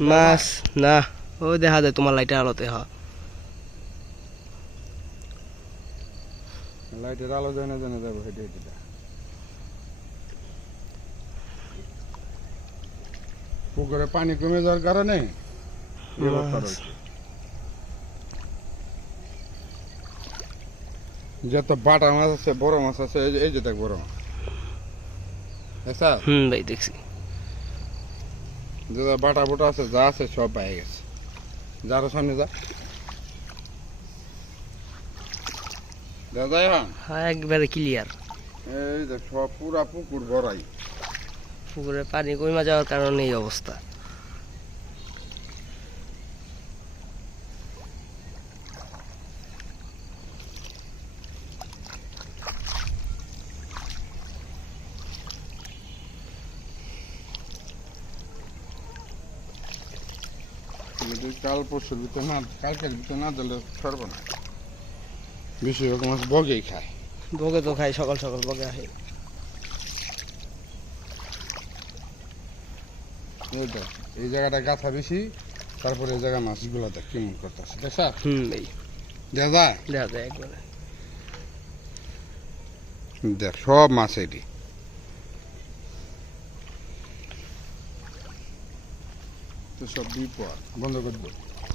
মাছ না, ওই দেখা যায় তোমার লাইটের আলোতে। লাইটের আলো জেনে জেনে যাবো হেঁটে হেঁটে। পুকুরে পানি কমে যাওয়ার কারণে এই অবস্থা রয়েছে। যত বাটা মাছ আছে, বড় মাছ আছে, এই যে দেখ বড় মাছ। ভাই দেখছি। যে বাটা বুটা আছে, যা আছে সব পেয়ে গেছে। যার সামনে যা দাদা, হ্যাঁ একবারে ক্লিয়ার। এই যে সব পুরা পুকুর ভরাই। পুকুরে পানি কমে যাওয়ার কারণে এই অবস্থা। যদি কাল পরশুর ভিতরে না, কালকের ভিতরে না দিলে ছাড়বো না। বেশিরভাগ মাছ বগেই খায়। বগে তো খাই, সকাল সকাল বগে আসে। এই জায়গাটা গাথা বেশি, তারপরে এই জায়গা মাছগুলো দেখ কেমন করতেছে। দেখ ভাই দাদা, দেখা যায় একবারে। দেখ সব মাছ এটি। তো সব বিপদ বন্ধ করে দেব।